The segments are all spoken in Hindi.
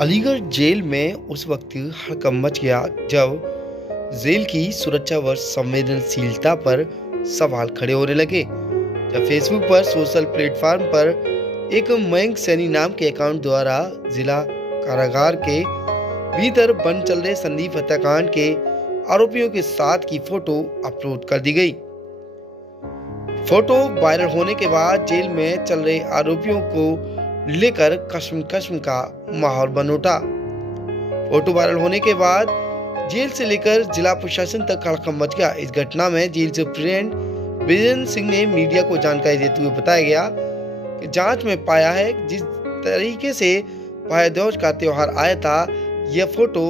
अलीगढ़ जेल में उस वक्त हड़कंप मच गया जब जेल की सुरक्षा व संवेदनशीलता पर सवाल खड़े होने लगे। जब फेसबुक पर सोशल प्लेटफॉर्म पर एक मयंक सैनी नाम के अकाउंट द्वारा जिला कारागार के भीतर बंद चल रहे संदीप हत्याकांड के आरोपियों के साथ की फोटो अपलोड कर दी गई। फोटो वायरल होने के बाद जेल में चल रहे आरोपियों को लेकर कश्म का माहौल बन उठा। फोटो वायरल होने के बाद जेल से लेकर जिला प्रशासन तक हड़कंप मच गया। इस घटना में जेल सुप्रीडेंट विजय सिंह ने मीडिया को जानकारी देते हुए बताया गया कि जांच में पाया है जिस तरीके से भाई दूज का त्योहार आया था, यह फोटो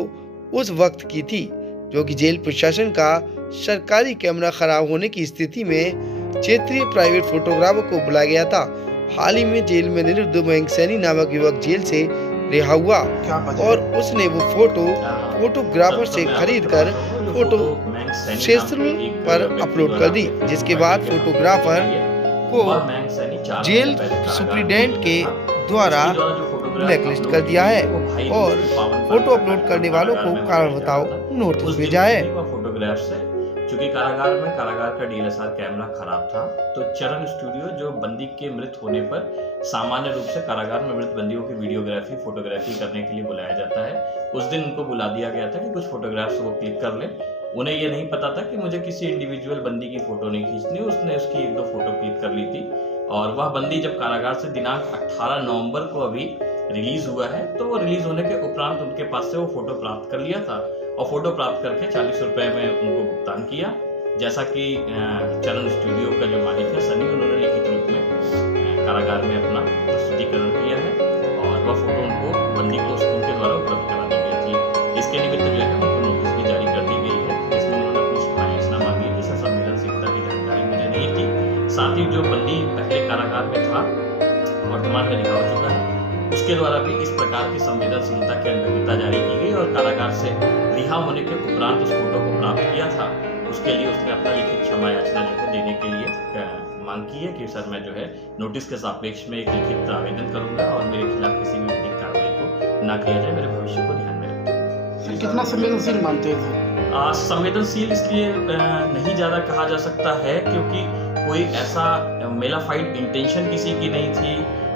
उस वक्त की थी जो कि जेल प्रशासन का सरकारी कैमरा खराब होने की स्थिति में क्षेत्रीय प्राइवेट फोटोग्राफर को बुलाया गया था। हाल ही में जेल में निरुद्ध मयंक सैनी नामक युवक जेल से रिहा हुआ और उसने वो फोटोग्राफर से खरीद कर फोटो सोशल पर अपलोड कर दी, जिसके बाद फोटोग्राफर को जेल सुप्रीडेंट के द्वारा ब्लैकलिस्ट कर दिया है और फोटो अपलोड करने वालों को कारण बताओ नोटिस भेजा है। फोटोग्राफ से चूंकि कारागार का डीएसएलआर कैमरा खराब था, तो चरण स्टूडियो जो बंदी के मृत होने पर सामान्य रूप से कारागार में मृत बंदियों की वीडियोग्राफी फोटोग्राफी करने के लिए बुलाया जाता है। उस दिन उनको बुला दिया गया था कि कुछ फोटोग्राफ्स वो क्लिक कर लें। उन्हें ये नहीं पता था कि मुझे किसी इंडिविजुअल बंदी की फोटो नहीं खींचनी। उसने उसकी एक दो फोटो क्लिक कर ली थी और वह बंदी जब कारागार से दिनांक 18 नवंबर को अभी रिलीज हुआ है, तो वो रिलीज होने के उपरांत उनके पास से वो फोटो प्राप्त कर लिया था और फोटो प्राप्त करके 40 रुपए में उनको भुगतान किया। जैसा कि चरण स्टूडियो का जो मालिक है सनी, उन्होंने लिखित रूप में कारागार में अपना प्रस्तुतिकरण किया है और वह फोटो उनको बंदी को उनके द्वारा उपलब्ध करा दी गई थी। इसके निमित्त जो है उनको नोटिस भी जारी कर दी गई है, जिसमें उन्होंने अपनी शिकायत मांगी है जिससे संवेदनशीलता की जानकारी मुझे नहीं थी। साथ ही जो बंदी पहले कारागार में था वर्तमान में रिहा हो चुका है, उसके द्वारा भी इस प्रकार की संवेदनशीलता की अनुभूति जारी की गई और कारागार से रिहा होने के उपरांत उस फोटो को प्राप्त किया था। उसके लिए उसने अपना लिखित क्षमा याचना जो है देने के लिए मांग की है कि सर मैं जो है नोटिस के सापेक्ष में एक लिखित आवेदन करूंगा और मेरे खिलाफ किसी भी विधिक कार्रवाई को ना किया जाए, मेरे भविष्य को ध्यान में रखते। कितना संवेदनशील मानते थे? संवेदनशील इसलिए नहीं ज्यादा कहा जा सकता है क्योंकि कोई ऐसा मेलाफाइड इंटेंशन किसी की नहीं थी।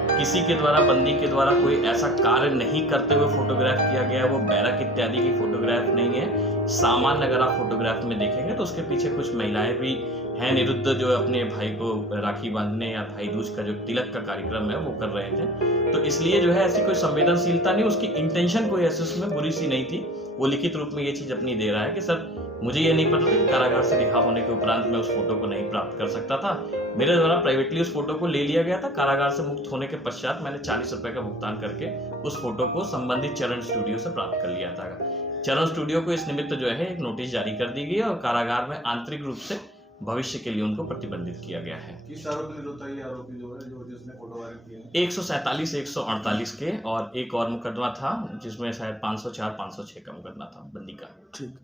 किसी के द्वारा बंदी के द्वारा कोई ऐसा कार्य नहीं करते हुए फोटोग्राफ किया गया, वो बैरक इत्यादि की फोटोग्राफ नहीं है। सामान्य अगर आप फोटोग्राफ में देखेंगे तो उसके पीछे कुछ महिलाएं भी हैं निरुद्ध, जो अपने भाई को राखी बांधने या भाई दूज का जो तिलक का कार्यक्रम है वो कर रहे थे। तो इसलिए जो है ऐसी कोई संवेदनशीलता नहीं, उसकी इंटेंशन कोई ऐसी उसमें बुरी सी नहीं थी। वो लिखित रूप में ये चीज अपनी दे रहा है कि सर मुझे ये नहीं पता था कारागार से रिहा होने के उपरांत मैं उस फोटो को नहीं प्राप्त कर सकता था। मेरे द्वारा प्राइवेटली उस फोटो को ले लिया गया था। कारागार से मुक्त होने के पश्चात मैंने 40 रुपए का भुगतान करके उस फोटो को संबंधित चरण स्टूडियो से प्राप्त कर लिया था। चरण स्टूडियो को इस निमित्त जो है एक नोटिस जारी कर दी गई और कारागार में आंतरिक रूप से भविष्य के लिए उनको प्रतिबंधित किया गया है। किस आरोपी जो है जो जिसने फोटो वायरल किया है? 147 148 के और एक और मुकदमा था जिसमें शायद 504 506 का मुकदमा था बंदी का। ठीक।